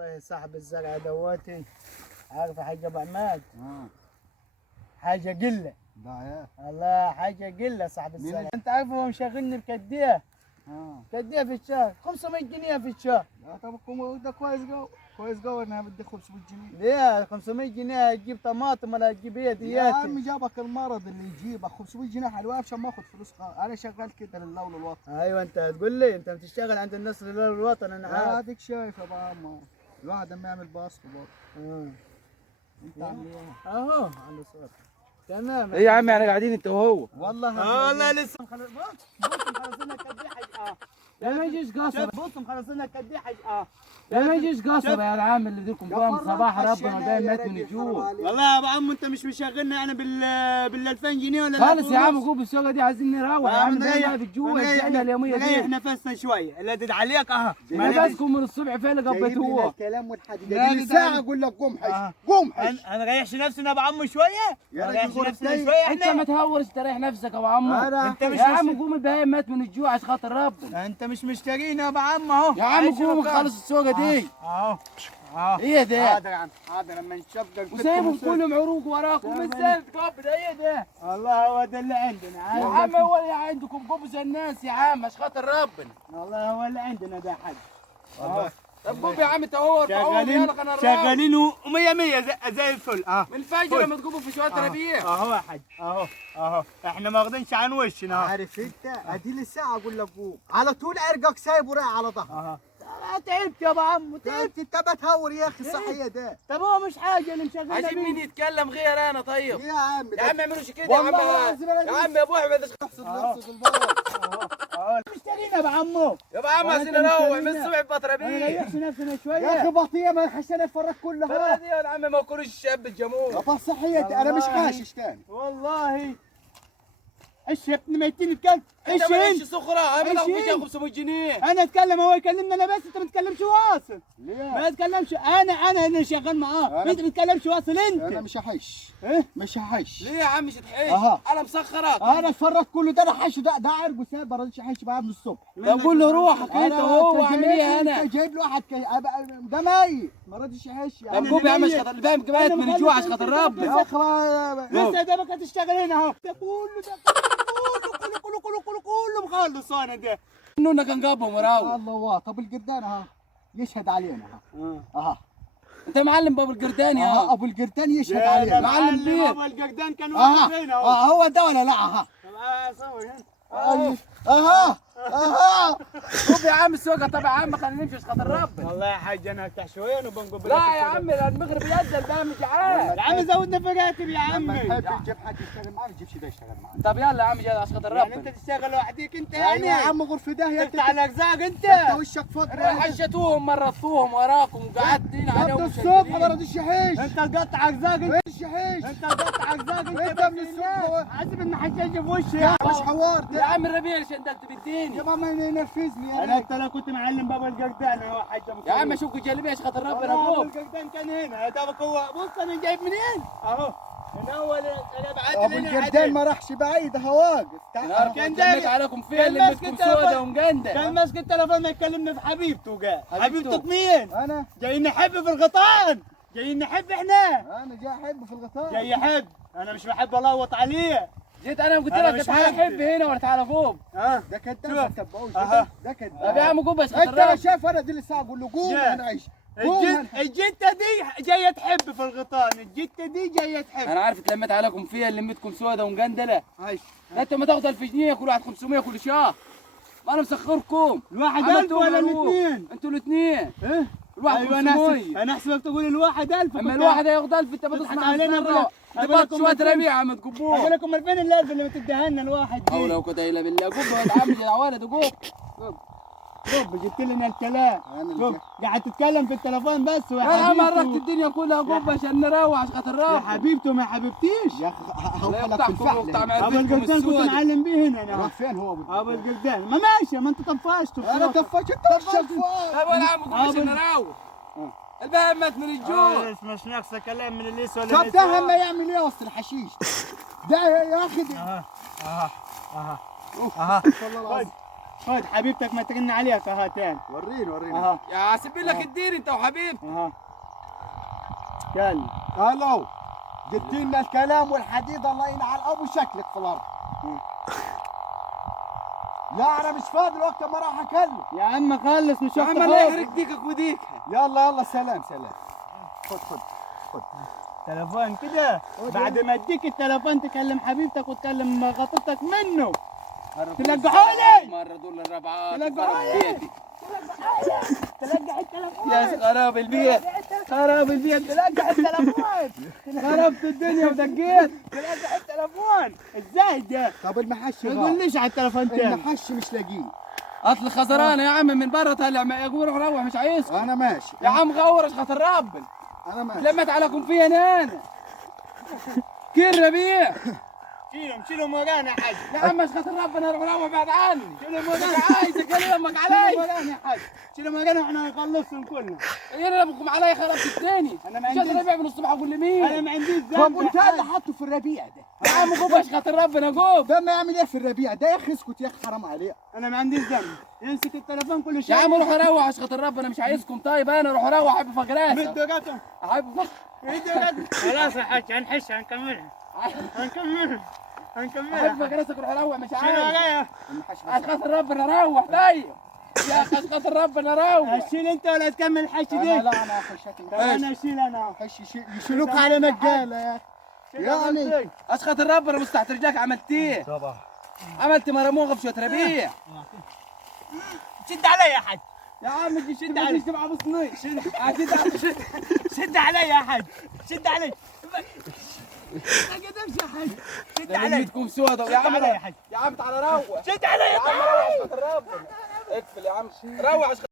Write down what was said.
والله صاحب الزرع دواتي، عارف يا حاج ابو عماد؟ اه حاجه قله. ده يا والله حاجه قله صاحب الزرع. انت عارف هو مشغلني بكديه كديه في الشهر 500 جنيه في الشهر. طب ده كويس جو، كويس جو انها بدي 500 جنيه. ليه 500 جنيه هتجيب طماطم ولا هتجيب ايه يا دياتي؟ عم جابك المرض اللي يجيبك 500 جنيه حلوه عشان ما اخذ فلوس انا شغال كده لله وللوطن. ايوه انت هتقول لي انت بتشتغل عند الناس لله الوطن، انا عارف. اديك شايف يا ابو عمار الواحد لما يعمل باص برضه. انت عامل ايه؟ اهو على صوت تمام. ايه يا عم يعني قاعدين انت وهو؟ والله لسه مخلصين لك قد ايه حاجه. لا ما يجيش قصب. بص مخلصين لك قد ايه حاجه. لا ما يجيش قصب يا العام اللي بدكم فاهم صباح ربنا وجاي مات من الجوع. والله يا ابو عم انت مش مشغلنا يعني بال 2000 جنيه ولا خالص يا عم قوم بالسوقه دي عايزين نروح يا عم ده بالجوع الزعلة اليوميه دي. نريح نفسنا شويه اللي دد عليك اها. نفسكم من الصبح فين اللي قبيتوه؟ الكلام والحديد دي ساعه اقول لك قوم حش قوم حش. هنريحش نفسنا يا ابو عم شويه. نريحش نفسنا شويه انت ما تهورش تريح نفسك يا ابو عم. انت مش يا عم قوم البهايم مات من الجوع عشان خاطر ربنا. انت مش مشترينا يا ابو عم اهو. يا عم قوم خلص السوقه دي. اهو ايه ده؟ حاضر يا عم حاضر لما نشوف وسايبهم كلهم عروق وراكم ازاي طب ده ايه ده؟ والله هو ده اللي عندنا. يا عم هو اللي عندكم قوموا زي الناس يا عم عشان خاطر ربنا. والله هو اللي عندنا ده حاج. طب قوم يا عم تهور شغالين ومية مية زي الفل. من الفجر لما تقوموا في شويه ربيع. اهو يا حاج اهو احنا ما واخدينش عن وشنا. عارف انت ادي لي ساعه اقول لك قوم على طول عرقك سايب ورايح على ظهرك. تعبت يا ابو عم تعبت. انت بتهور يا اخي الصحيه ده. طب هو مش حاجه اللي مشغلنا عايزين مين يتكلم غير انا طيب؟ يا عم يا عم ما يعملوش كده يا عم. يا عم يا ابو احمد احسن نفسك البلد. مشترينا يا ابو عمو. يا ابو عم عايزين نروح من الصبح بطربيه. نريحش نفسنا شويه يا اخي بطيئه ما حشنا الفرق كلها. بلدي يا عم ما كلوش الشاب الجمهور. طب صحيه انا مش حاشش تاني والله. ايش يا ابن ميتين الكلب. انت ايش مالكش سخره إيش هبلغ إيه؟ 500 جنيه. انا اتكلم هو يكلمني انا بس. انت ما تتكلمش واصل. ليه؟ ما تتكلمش انا اللي شغال معاه. انت ما تتكلمش واصل انت. انا مش هحش. ايه مش هحش. ليه يا عم مش تحش؟ أها. انا مسخرك. انا اتفرجت كله ده انا حش ده عرق وساب ما رضيش احش بقى من الصبح. طب قول له روحك انت وهو اعمل ايه انا؟ انت جايب له واحد ده ميت ما رضيش يحش يا طب قوم يا عم عشان خاطر فاهم كمان من الجوع عشان خاطر ربنا. يا اخي لسه ده بقى تشتغل هنا اهو. ده كله مخلص انا ده. انه كان جابهم وراو. الله طب القردان اها يشهد علينا اها. انت معلم بابو القردان يا ابو القردان يشهد علينا. معلم بيه. ابو القردان كان واقف هنا اهو. هو ده ولا لا اها. صور هنا. اها قوم يا عم السوقه. طب يا عم خلينا نمشي عشان خاطر ربنا. والله يا حاج انا هفتح شويه ونبقى لا يا عم المغرب يأذن بقى مش جعان. يا عم زودنا فقاتل يا لما عمي. تحب تجيب حد يشتغل معاك جيب شي ده يشتغل معاك. طب يلا يا عم جاي عشان خاطر يعني ربنا. انت تشتغل لوحدك انت يعني يعني. يا عم غرفه داهيه تفتح على ارزاق انت. انت وشك فضل. حشتوهم مرطوهم وراكم وقعدتين عليهم الصبح ما رضيش يحيش. انت تقطع ارزاق انت. ايش يحيش؟ انت تقطع ارزاق انت من الصبح حاسب ان حجاج في وشي. يا مش حوار يا ده. عم الربيع اللي شندلت بالدين. يا ماما ينرفزني انا انت لو كنت معلم بابا القردان هو حاج ابو يا عم شوف جلبيه عشان خاطر ربنا ابو قوم. القردان كان هنا. دوبك هو بص انا جايب منين اهو. من اول انا بعت ابو القردان ما راحش بعيد اهو واقف. كان جايك عليكم فين اللي بدكم سودا ومقندل. كان ماسك التليفون يكلمنا في حبيبته وقال حبيبتك مين؟ انا جايين نحب في الغطان. جايين نحب احنا. انا جاي احب في الغطاء. جاي يحب. انا مش بحب الوط عليه. جيت انا قلت أنا لك مش تعالى حابب. حب هنا ولا تعالى فوق. ده كداب شوف. ما تتبعوش ده طب كداب. يا عم قوم بس خاطر انت ربنا. شايف انا دي الساعه اقول له قوم جاي. هنعيش. قوم الجته دي جايه تحب في الغطان. الجته دي جايه تحب. انا عارف اتلميت عليكم فيها اللي لميتكم سودا ومقندله. عايش. انتوا ما تاخدوا 1000 جنيه كل واحد 500 كل شهر. ما انا مسخركم. الواحد 1000 عملتوا ولا معروف. الاثنين؟ انتوا الاثنين. ايه؟ الواحد ايوه 500. انا احسبك تقول الواحد 1000. اما الواحد هياخد 1000 انت تضحك بتصنع علينا. تبقى شويه ربيع عم اقول تقبوه. لكم 2000 اللي بتديها لنا الواحد دي. او لو كنت قايله بالله قوم يا عم يا ولد قوم. طب جبت لنا الكلام. اللي قاعد تتكلم في التليفون بس. يا عم حركت الدنيا كلها قوم عشان نروح عشان خاطر يا ربنا. حبيبته ما حبيبتيش. يا اخي لا هوحلك في يفتحكم ويفتح الفحل. مع ابو البنت القردان كنت السود. معلم بيه هنا راح انا. فين هو ابو القردان ما ماشي. ما انت طفشت. انا طفشت الشفاف. طب ولا عم قوم عشان نروح. البهائم مات من الجوع. مش ناقصه كلام من اللي يسوى. طب ده ما يعمل ايه وسط الحشيش ده يا اخي. اها والله العظيم. خد حبيبتك ما ترن عليها كهاتين. وريني. اها يا سيب لك الدين انت وحبيبتك. اها يلا. الو جبت لنا الكلام والحديد الله ينعل ابو شكلك في الارض. لا انا مش فاضي الوقت ما راح اكلم. يا عم خلص مش يا وقت عم الله خوف. يحرق ديكك وديك. يلا سلام. خد. تلفون كده بعد ما اديك التلفون تكلم حبيبتك وتكلم خطيبتك منه. تلقحوا لي. مرة دول الربعات. تلقحوا لي. تلقح التلفون. يا خراب البيت. خراب البيت. تلقح التلفون. خربت الدنيا ودقيت. تلقح التلفون. ازاي ده؟ طب المحشي ما تقوليش على التلفون تاني. المحشي مش لاقيه. اطل خزرانه يا عم من برا طالع يقول روح مش عايزكم. انا ماشي. يا عم غورش خاطر ربنا. انا ماشي. لمت عليكم فيها انا. كير ربيع. شيلهم ورانا يا حاج. يا عم مش خاطر ربنا روح بعد عني. شيلهم مش ورانا. عايز اكلمك شيلهم علي. ورانا يا حاج. شيلهم ورانا واحنا نخلصهم كلنا. انا لما علي خربت الثاني. أنا ما مش عنديش- ربيع من الصبح اقول انا لمين؟ ما عنديش ذنب. طب وانت يا اللي حاج. حاطه في الربيع ده. يا عم قوم خاطر ربنا قوم. ده ما يعمل ايه في الربيع ده يا اخي اسكت يا اخي حرام عليك. انا ما عنديش ذنب. يمسك التلفون كل شويه. يا عم روح روح عشان خاطر ربنا مش عايزكم. طيب انا روح روح احب فقراسه. مدوا رقم. احب خلاص يا حاج هنحش هنكملها. احب فقراسك روح روح مش شيلوا عايز. ورايا. عشان خاطر ربنا روح طيب. يا اخي عشان خاطر ربنا روح. هشيل انت ولا تكمل الحش دي؟ انا اخشك طب انا اشيل انا. يشيلوك على نجاله يا اخي. يعني عشان خاطر ربنا مستحت رجلك عملتيه. طبعا. عملت مرموغه في شويه ربيع. شد علي يا حاج. يا عم تجي شد علي. عليك تبع بصني. شد علي يا حاج. شد علي. ما قدرش يا حاج. شد علي. عليكم سودا يا عم علي يا حاج. يا عم تعال روح. شد علي يا يا عم روح عشان خاطر ربنا. اقفل يا عم روح عشان